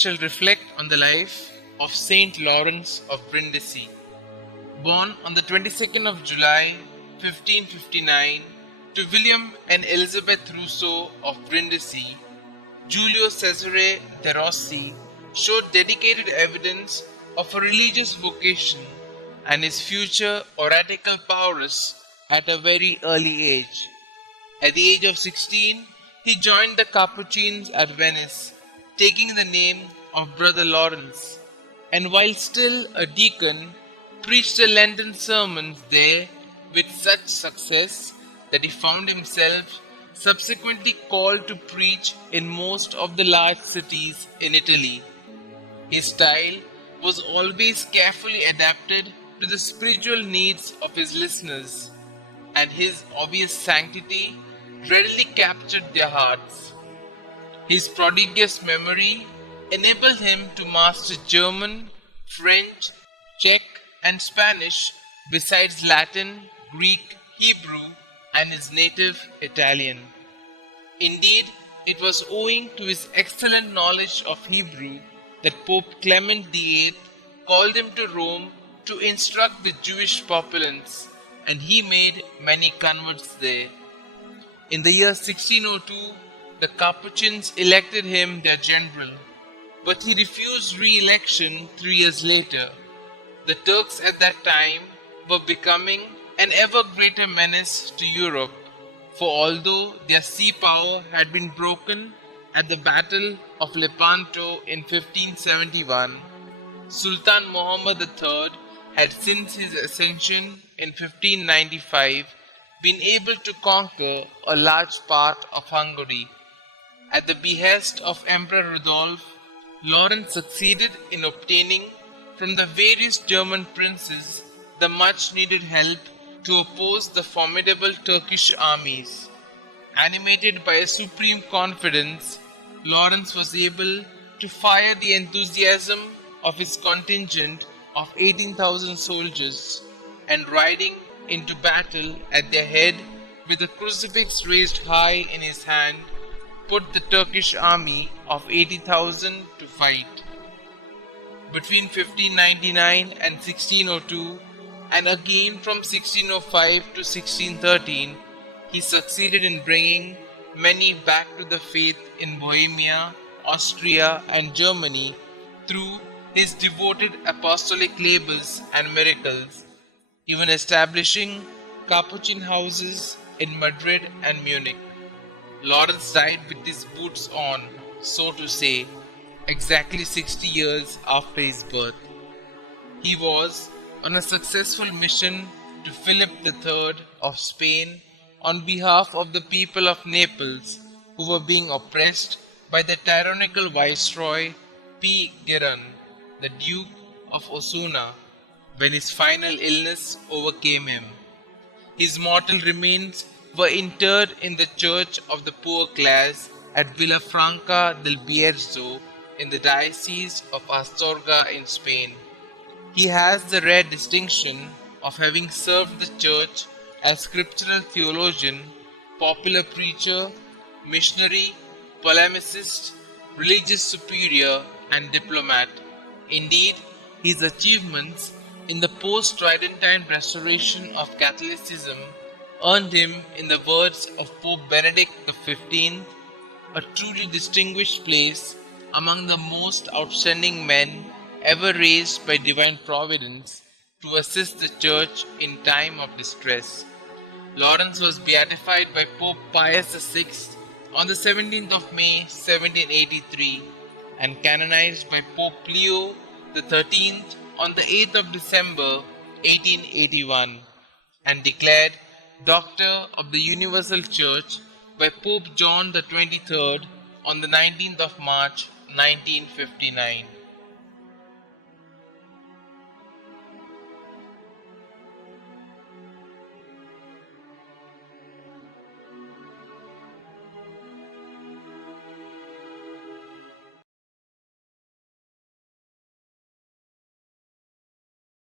shall reflect on the life of St Lawrence of Brindisi. Born on the 22nd of July 1559 to William and Elizabeth Rousseau of Brindisi, Giulio Cesare de Rossi showed dedicated evidence of a religious vocation and his future oratical prowess at a very early age. At the age of 16, he joined the Capuchins at Venice, taking the name of Brother Lawrence, and while still a deacon, preached the Lenten sermons there with such success that he found himself subsequently called to preach in most of the large cities in Italy. His style was always carefully adapted to the spiritual needs of his listeners, and his obvious sanctity readily captured their hearts. His prodigious memory enabled him to master German, French, Czech, and Spanish, besides Latin, Greek, Hebrew, and his native Italian. Indeed, it was owing to his excellent knowledge of Hebrew that Pope Clement VIII called him to Rome to instruct the Jewish populace, and he made many converts there. In the year 1602, the Capuchins elected him their general, but he refused re-election 3 years later. The Turks at that time were becoming an ever greater menace to Europe, for although their sea power had been broken at the Battle of Lepanto in 1571, Sultan Muhammad III had since his ascension in 1595 been able to conquer a large part of Hungary. At the behest of Emperor Rudolf, Lawrence succeeded in obtaining from the various German princes the much needed help to oppose the formidable Turkish armies. Animated by a supreme confidence, Lawrence was able to fire the enthusiasm of his contingent of 18,000 soldiers, and riding into battle at their head with a crucifix raised high in his hand, put the Turkish army of 80,000 to fight. Between 1599 and 1602, and again from 1605 to 1613, he succeeded in bringing many back to the faith in Bohemia, Austria, and Germany through his devoted apostolic labors and miracles, even establishing Capuchin houses in Madrid and Munich. Lawrence died with his boots on, so to say, exactly 60 years after his birth. He was on a successful mission to Philip III of Spain on behalf of the people of Naples, who were being oppressed by the tyrannical viceroy P. Giron, the Duke of Osuna, when his final illness overcame him. His mortal remains were interred in the Church of the Poor Class at Villafranca del Bierzo in the Diocese of Astorga in Spain. He has the rare distinction of having served the Church as scriptural theologian, popular preacher, missionary, polemicist, religious superior, and diplomat. Indeed, his achievements in the post-Tridentine restoration of Catholicism earned him, in the words of Pope Benedict XV, a truly distinguished place among the most outstanding men ever raised by divine providence to assist the Church in time of distress. Lawrence was beatified by Pope Pius VI on the 17th of May 1783 and canonized by Pope Leo XIII on the 8th of December 1881, and declared Doctor of the Universal Church by Pope John XXIII on the 19th of March 1959.